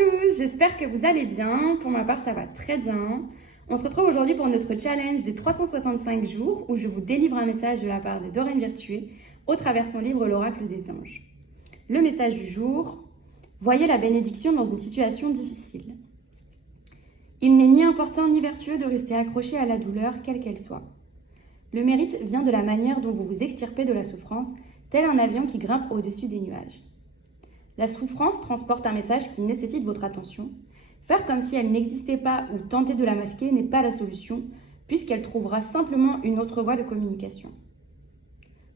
tous, j'espère que vous allez bien. Pour ma part, ça va très bien. On se retrouve aujourd'hui pour notre challenge des 365 jours où je vous délivre un message de la part de Doreen Virtué au travers son livre L'Oracle des Anges. Le message du jour, voyez la bénédiction dans une situation difficile. Il n'est ni important ni vertueux de rester accroché à la douleur, quelle qu'elle soit. Le mérite vient de la manière dont vous vous extirpez de la souffrance, tel un avion qui grimpe au-dessus des nuages. La souffrance transporte un message qui nécessite votre attention. Faire comme si elle n'existait pas ou tenter de la masquer n'est pas la solution, puisqu'elle trouvera simplement une autre voie de communication.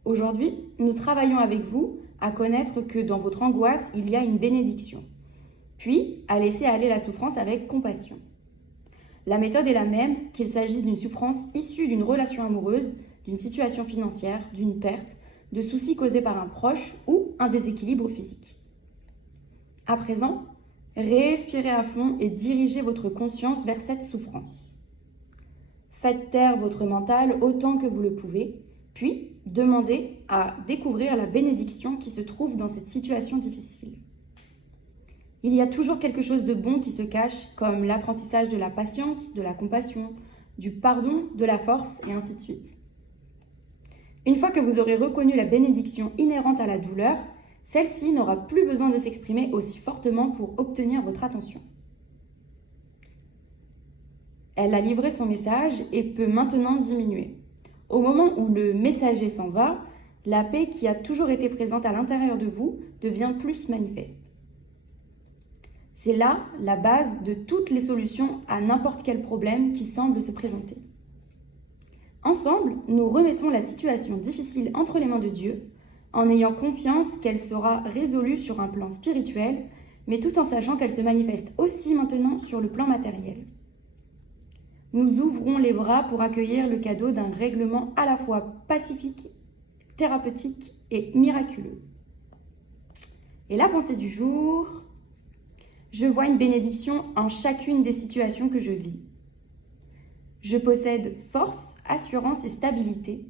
Aujourd'hui, nous travaillons avec vous à connaître que dans votre angoisse, il y a une bénédiction, puis à laisser aller la souffrance avec compassion. La méthode est la même, qu'il s'agisse d'une souffrance issue d'une relation amoureuse, d'une situation financière, d'une perte, de soucis causés par un proche ou un déséquilibre physique. À présent, respirez à fond et dirigez votre conscience vers cette souffrance. Faites taire votre mental autant que vous le pouvez, puis demandez à découvrir la bénédiction qui se trouve dans cette situation difficile. Il y a toujours quelque chose de bon qui se cache, comme l'apprentissage de la patience, de la compassion, du pardon, de la force, et ainsi de suite. Une fois que vous aurez reconnu la bénédiction inhérente à la douleur, celle-ci n'aura plus besoin de s'exprimer aussi fortement pour obtenir votre attention. Elle a livré son message et peut maintenant diminuer. Au moment où le messager s'en va, la paix qui a toujours été présente à l'intérieur de vous devient plus manifeste. C'est là la base de toutes les solutions à n'importe quel problème qui semble se présenter. Ensemble, nous remettons la situation difficile entre les mains de Dieu, en ayant confiance qu'elle sera résolue sur un plan spirituel, mais tout en sachant qu'elle se manifeste aussi maintenant sur le plan matériel. Nous ouvrons les bras pour accueillir le cadeau d'un règlement à la fois pacifique, thérapeutique et miraculeux. Et la pensée du jour, je vois une bénédiction en chacune des situations que je vis. Je possède force, assurance et stabilité.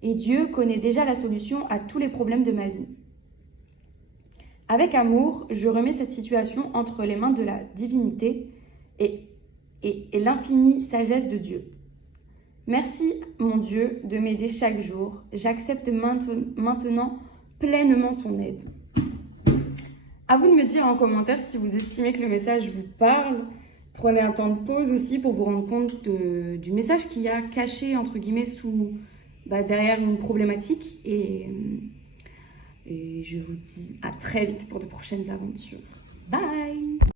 Et Dieu connaît déjà la solution à tous les problèmes de ma vie. Avec amour, je remets cette situation entre les mains de la divinité et l'infinie sagesse de Dieu. Merci, mon Dieu, de m'aider chaque jour. J'accepte maintenant pleinement ton aide. À vous de me dire en commentaire si vous estimez que le message vous parle. Prenez un temps de pause aussi pour vous rendre compte du message qu'il y a caché, entre guillemets, derrière une problématique. Et je vous dis à très vite pour de prochaines aventures. Bye!